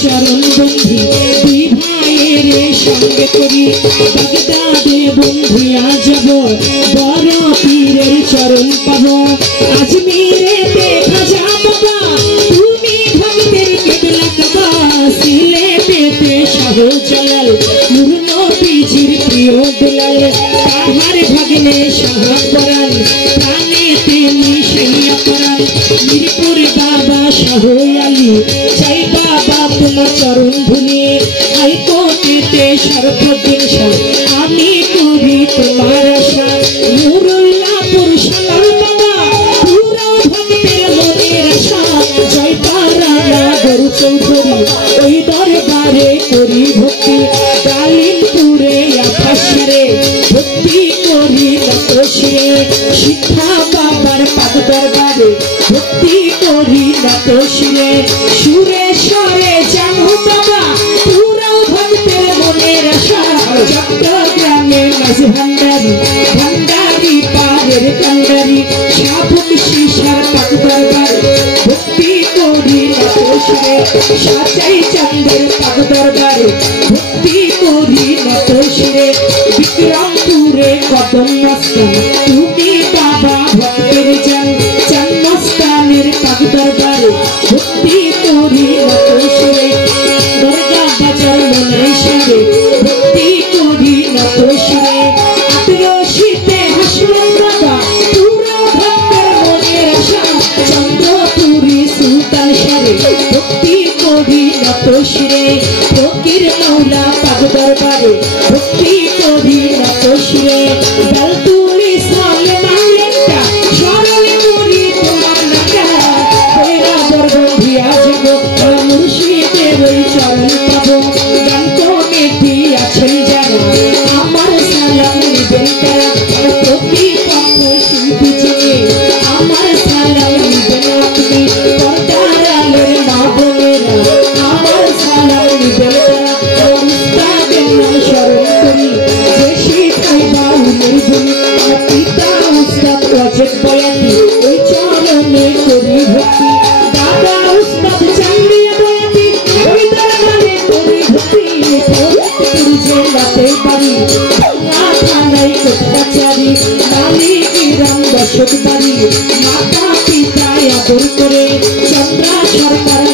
चरण बंधी दुई भाइयेर संगे करी बागदादे बंधिया যাব বড় পীরের চরণ পাবো আজমিরেতে খাজা বাবা তুমি ভক্তের কিবলা কাবা সিলেটেতে শাহজালাল নূর নবীজির প্রিয় দুলাল তাহার ভাগ্নে শাহপরান প্রাণেতে মিশাইয়া পরান মিরপুর বাবা শাহ আলী জয় বাবা তোমার চরণ ধুলি হাইকোর্টেতে সর্বদিন আমি করি তোমার আশা নুরুল্লাহপুর শালাল বাবা পুরা ভক্তের মনের আশা জয় পারায়া গরু চৌধুরী ওই দরবারে করি ভক্তি ডালিমপুরে আফাসরে ভক্তি করি নাতশিরে শিক্ষা বাবার পাদ দরবারে ভক্তি করি নাতশিরে সুরেশ্বরে জানু বাবা পুরা ভক্তের মনের আশা চট্টগ্রামে মাঝ ভান্ডারি ভান্ডারি পাড়ের কান্ডারি শাবক শিশার পাদ দরবারে ভক্তি করি নাতশিরে সাজাই চাঁদের পাদ দরবারে ভক্তি করি নাতশিরে বিক্রমপুরে কদম মস্তান তুমি বাবা ভক্তের জান জন্মস্থানের পাদ দরবারে ভক্তি করি নাতশিরে দরগা বাজার মনাইশারে ভক্তি করি নাতশিরে আটরশিতে হাসলাম বাবা পুরা ভক্তের মনের আশা চন্দ্রপুরী সুলতান সারে ভক্তি করি নাতশিরে ফকির মৌলা পাদ দরবারে ভক্তি করি নাতশিরে দালতুলি সালে মালেটা স্মরণ করি তোমার নাকা বৈরা বরবন্ধিয়া যাব মুর্শিদের ওই চরণ পাবো গান কমিটি আছেন যারা আমার সালাম নিবেন তারা প্রতিপক্ষ শিল্পী চিনে আমার সালাম নিবেন আপনি পর্দার আলোর মা বোনেরা আমার সালাম নিবেন তারা উস্তাদের নাম স্মরণ করি যে শিখাই বাউলের গুণী পিতা উস্তাদ অজেদ বয়াতি ওই চরণে করি ভক্তি দাদা উস্তাদ চান্দিয়া বয়াতি ওই দরবারে করি ভক্তি জেলাতে বাড়ি থানায় কোটকাচারি মালিকিরাম দশক বাড়ি মাতা পিতায় আদর করে চন্দ্রা সরকার